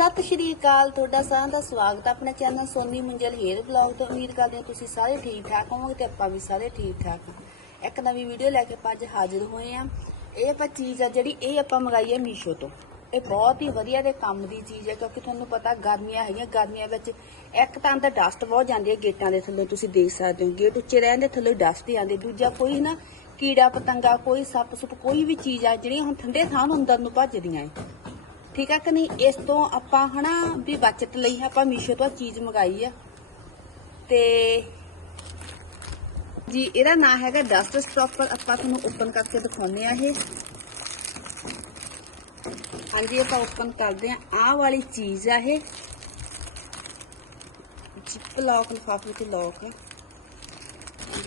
ਸਤਿ ਸ਼੍ਰੀ ਅਕਾਲ, ਤੁਹਾਡਾ ਸਾਰਿਆਂ ਦਾ ਸਵਾਗਤ ਹੈ ਆਪਣੇ channel Soni Munjal here blog ਤੋਂ। ਉਮੀਦ ਕਰਦੇ ਹਾਂ ਤੁਸੀਂ ਸਾਰੇ ਠੀਕ ਠਾਕ ਹੋਵੋਗੇ ਤੇ ਆਪਾਂ ਵੀ ਸਾਰੇ ਠੀਕ ਠਾਕ ਹਾਂ। ਇੱਕ ਨਵੀਂ ਵੀਡੀਓ ਲੈ ਕੇ ਆਪਾਂ ਅੱਜ ਹਾਜ਼ਰ ਹੋਏ ਹਾਂ। ਇਹ ਆਪਾਂ ਚੀਜ਼ ਆ ਜਿਹੜੀ ਇਹ ਆਪਾਂ ਮੰਗਾਈ ਹੈ ਮੀਸ਼ੋ ਤੋਂ। ਇਹ ਬਹੁਤ ਹੀ ਵਧੀਆ ਤੇ ਕੰਮ ਦੀ ਚੀਜ਼ ਹੈ ਕਿਉਂਕਿ ਤੁਹਾਨੂੰ ਪਤਾ ਗਰਮੀਆਂ ਹੈਗੀਆਂ, ਗਰਮੀਆਂ ਵਿੱਚ ਇੱਕ ਤਾਂ ਅੰਦਰ ਡਸਟ ਬਹੁਤ ਜਾਂਦੀ ਹੈ ਗੇਟਾਂ ਦੇ ਥੱਲੇ, ਤੁਸੀਂ ਦੇਖ ਸਕਦੇ ਹੋ। ਗੇਟ ਉੱਚੇ ਰਹਿਣ ਦੇ ਥੱਲੇ ਡਸਟ ਹੀ ਆਉਂਦੀ। ਦੂਜਾ ਕੋਈ ਨਾ ਕੀੜਾ ਪਤੰਗਾ, ਕੋਈ ਸੱਪ ਸੁੱਪ ਕੋਈ ਵੀ ਚੀਜ਼ ਆ, ਜਿਹੜੀਆਂ ਹੁਣ ਠੰਡੇ ਥਾਂ ਨੂੰ ਅੰਦਰ ਨੂੰ ਭੱਜਦੀਆਂ ਹੈ। ਠੀਕ ਆ ਕਿ ਨਹੀਂ? ਇਸ ਤੋਂ ਆਪਾਂ ਹਨਾ ਵੀ ਬਚਤ ਲਈ ਆਪਾਂ ਮੀਸ਼ੋ ਤੋਂ ਚੀਜ਼ ਮੰਗਾਈ ਆ। ਤੇ ਜੀ, ਇਹਦਾ ਨਾਮ ਹੈਗਾ ਡਸਟ ਸਟਾਪਰ ਆਪਾਂ ਤੁਹਾਨੂੰ ਓਪਨ ਕਰਕੇ ਦਿਖਾਉਂਦੇ ਆ ਇਹ। ਹਾਂਜੀ, ਆਪਾਂ ਓਪਨ ਕਰਦੇ ਆ। ਆਹ ਵਾਲੀ ਚੀਜ਼ ਆ ਇਹ। ਜਿਪ ਲੌਕ ਲਿਫਾਫੇ ਤੇ ਲੌਕ ਆ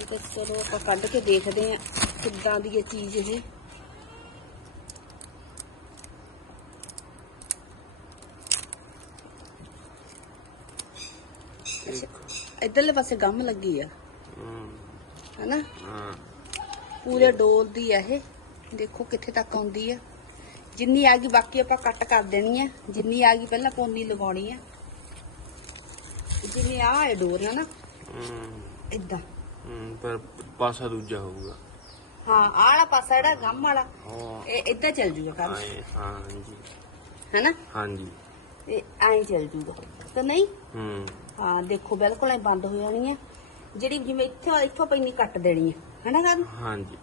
ਤਾਂ ਚਲੋ ਆਪਾਂ ਕੱਢ ਕੇ ਦੇਖਦੇ ਆ ਕਿੱਦਾਂ ਦੀ ਇਹ ਚੀਜ਼ ਇਹ। ਇੱਧਰਲੇ ਪਾਸੇ ਗਮ ਲੱਗੀ ਆ। ਹਨਾ? ਹਾਂ ਪੂਰੇ ਡੋਲ ਦੀ ਆ ਇਹ। ਦੇਖੋ ਕਿੱਥੇ ਤੱਕ ਆਉਂਦੀ ਆ। ਜਿੰਨੀ ਆ ਗਈ ਬਾਕੀ ਆਪਾਂ ਕੱਟ ਕਰ ਦੇਣੀ ਆ। ਜਿੰਨੀ ਆ ਗਈ ਪਹਿਲਾਂ ਪੋਨੀ ਲਗਾਉਣੀ ਆ। ਜਿਵੇਂ ਆ ਹੈ ਡੋਰ ਨਾ। ਇਦਾਂ। ਪਰ ਪਾਸਾ ਦੂਜਾ ਹੋਊਗਾ। ਹਾਂ ਆਹ ਵਾਲਾ ਪਾਸਾ ਜਿਹੜਾ ਗਮ ਵਾਲਾ ਹਾਂ। ਇਹ ਇਦਾਂ ਚੱਲ ਜੂਗਾ ਕੰਮ। ਆਏ ਹਾਂਜੀ। ਹੈਨਾ? ਹਾਂਜੀ। ਇਹ ਐਂ ਚੱਲ ਜੂਗਾ। ਤਾਂ ਨਹੀਂ? ਹਮ ਹਾਂ ਦੇਖੋ ਬਿਲਕੁਲ ਐ ਬੰਦ ਹੋ ਜਾਣੀ ਆ। ਜਿਹੜੀ ਜਿਵੇਂ ਇੱਥੋਂ ਇੱਥੋਂ ਪੈਣੀ ਕੱਟ ਦੇਣੀ ਆ। ਹੈਨਾ ਕਰਨ ਹਾਂਜੀ।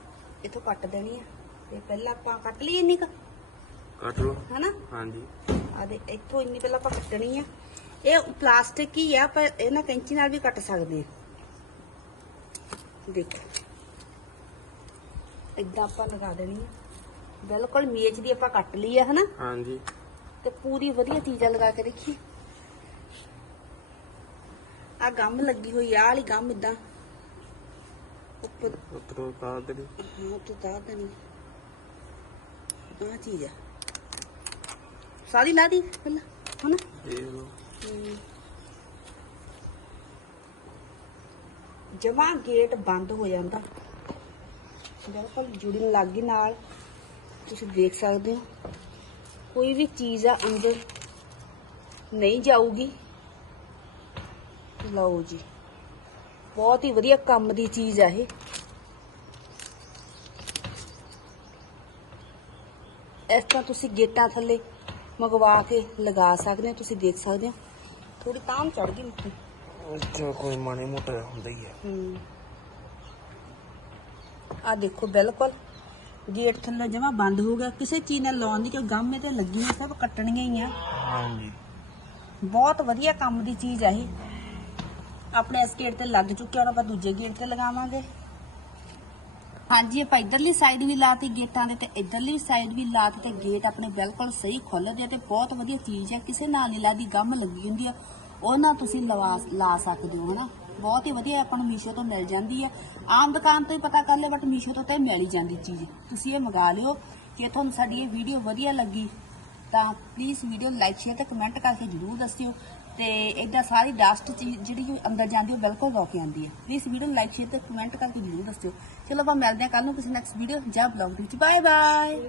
ਇੱਥੋਂ ਕੱਟ ਦੇਣੀ ਆ। ਤੇ ਪਹਿਲਾਂ ਆਪਾਂ ਕੱਟ ਲਈ ਇੰਨੀ ਕੁ। ਕੱਟ ਲਓ। ਹੈਨਾ? ਹਾਂਜੀ। ਆ ਦੇ ਇੱਥੋਂ ਇੰਨੀ ਪਹਿਲਾਂ ਆਪਾਂ ਕੱਟਣੀ ਆ। ਇਹ ਪਲਾਸਟਿਕ ਹੀ ਆ ਪਰ ਇਹ ਨਾ ਕੈਂਚੀ ਨਾਲ ਵੀ ਕੱਟ ਸਕਦੇ ਆ। ਦੇਖੋ। ਇਦਾਂ ਆਪਾਂ ਲਗਾ ਦੇਣੀ ਆ। ਬਿਲਕੁਲ ਮੇਜ਼ ਦੀ ਆਪਾਂ ਕੱਟ ਲਈ ਆ ਹਨਾ? ਹਾਂਜੀ। ਤੇ ਪੂਰੀ ਵਧੀਆ ਚੀਜ਼ਾਂ ਲਗਾ ਕੇ ਦੇਖੀ। ਆ ਗਮ ਲੱਗੀ ਹੋਈ ਆ ਵਾਲੀ ਗਮ ਇਦਾਂ। ਉੱਪਰ ਹਾਂ ਆ ਚੀਜ਼ ਆ। ਸਾਰੀ ਲਾ ਦੀ ਪਹਿਲਾਂ ਹਨਾ? ਇਹ ਲਓ। ਜਮਾ ਗੇਟ ਬੰਦ ਹੋ ਜਾਂਦਾ। ਬਿਲਕੁਲ ਜੁੜਨ ਲੱਗ ਗਈ ਨਾਲ। ਤੁਸੀਂ ਦੇਖ ਸਕਦੇ ਹੋ। ਕੋਈ ਵੀ ਚੀਜ਼ ਆ ਅੰਦਰ ਨਹੀਂ ਜਾਊਗੀ। ਲਓ ਜੀ ਬਹੁਤ ਹੀ ਵਧੀਆ ਕੰਮ ਦੀ ਚੀਜ਼ ਆ ਇਹ। ਇਸ ਤਰ੍ਹਾਂ ਤੁਸੀਂ ਗੇਟਾਂ ਥੱਲੇ ਮੰਗਵਾ ਕੇ ਲਗਾ ਸਕਦੇ ਹੋ ਤੁਸੀਂ ਦੇਖ ਸਕਦੇ ਹੋ। ਥੋੜੀ ਤਾਮ ਚੜ ਗਈ ਮਿੱਟੀ ਅੱਛਾ ਕੋਈ ਮਾਣੇ ਮੋਟਾ ਹੁੰਦਾ ਹੀ ਹੈ। ਆ ਦੇਖੋ ਬਿਲਕੁਲ ਗੇਟ ਥੱਲੇ ਜਮਾ ਬੰਦ ਹੋ ਗਿਆ। ਕਿਸੇ ਚੀਜ਼ ਨਾਲ ਲਾਉਣ ਦੀ ਕਿਉਂ ਗਾਮੇ ਤੇ ਲੱਗੀ ਹੋਈ ਸਭ ਕੱਟਣੀਆਂ ਹੀ ਆ। ਹਾਂਜੀ। ਬਹੁਤ ਵਧੀਆ ਕੰਮ ਦੀ ਚੀਜ਼ ਆ ਇਹ। ਆਪਣੇ ਇਸ ਗੇਟ ਤੇ ਲੱਗ ਚੁੱਕਿਆ ਹੁਣ ਆਪਾਂ ਦੂਜੇ ਗੇਟ ਤੇ ਲਗਾਵਾਂਗੇ। ਹਾਂਜੀ ਆਪਾਂ ਇਧਰਲੀ ਸਾਈਡ ਵੀ ਲਾਤੀ ਗੇਟਾਂ ਦੇ ਤੇ ਇਧਰਲੀ ਸਾਈਡ ਵੀ ਲਾਤੀ ਤੇ ਗੇਟ ਆਪਣੇ ਬਿਲਕੁਲ ਸਹੀ ਖੁੱਲਦੇ ਆ ਤੇ ਬਹੁਤ ਵਧੀਆ ਚੀਜ਼ ਆ। ਕਿਸੇ ਨਾਲ ਨਹੀਂ ਲੱਗਦੀ ਗਮ ਲੱਗੀ ਹੁੰਦੀ ਆ। ਉਹ ਨਾਲ ਤੁਸੀਂ ਲਵਾ ਲਾ ਸਕਦੇ ਹੋ ਹਨਾ? ਬਹੁਤ ਹੀ ਵਧੀਆ ਆਪਾਂ ਨੂੰ ਮੀਸ਼ੋ ਤੋਂ ਮਿਲ ਜਾਂਦੀ ਹੈ। ਆਮ ਦੁਕਾਨ ਤੋਂ ਹੀ ਪਤਾ ਕਰ ਲਿਓ ਬਟ ਮੀਸ਼ੋ ਤੋਂ ਤੇ ਮਿਲ ਹੀ ਜਾਂਦੀ ਚੀਜ਼। ਤੁਸੀਂ ਇਹ ਮੰਗਾ ਲਿਓ ਜੇ ਤੁਹਾਨੂੰ ਸਾਡੀ ਇਹ ਵੀਡੀਓ ਵਧੀਆ ਲੱਗੀ, ਤਾਂ ਪਲੀਜ਼ ਵੀਡੀਓ ਲਾਈਕ ਸ਼ੇਅਰ ਤੇ ਕਮੈਂਟ ਕਰਕੇ ਜਰੂਰ ਦੱਸਿਓ। ਤੇ ਇਦਾਂ ਸਾਰੀ ਡਸਟ ਜਿਹੜੀ ਅੰਦਰ ਜਾਂਦੀ, ਉਹ ਬਿਲਕੁਲ ਰੋਕ ਆਉਂਦੀ ਹੈ। ਪਲੀਜ਼ ਵੀਡੀਓ ਲਾਈਕ ਸ਼ੇਅਰ ਤੇ ਕਮੈਂਟ ਕਰਕੇ ਜਰੂਰ ਦੱਸਿਓ। ਚਲੋ ਆਪਾਂ ਮਿਲਦੇ ਹਾਂ ਕੱਲ ਨੂੰ ਕਿਸੇ ਨੈਕਸਟ ਵੀਡੀਓ ਜਾਂ ਬਲੌਗ ਵਿੱਚ। Bye bye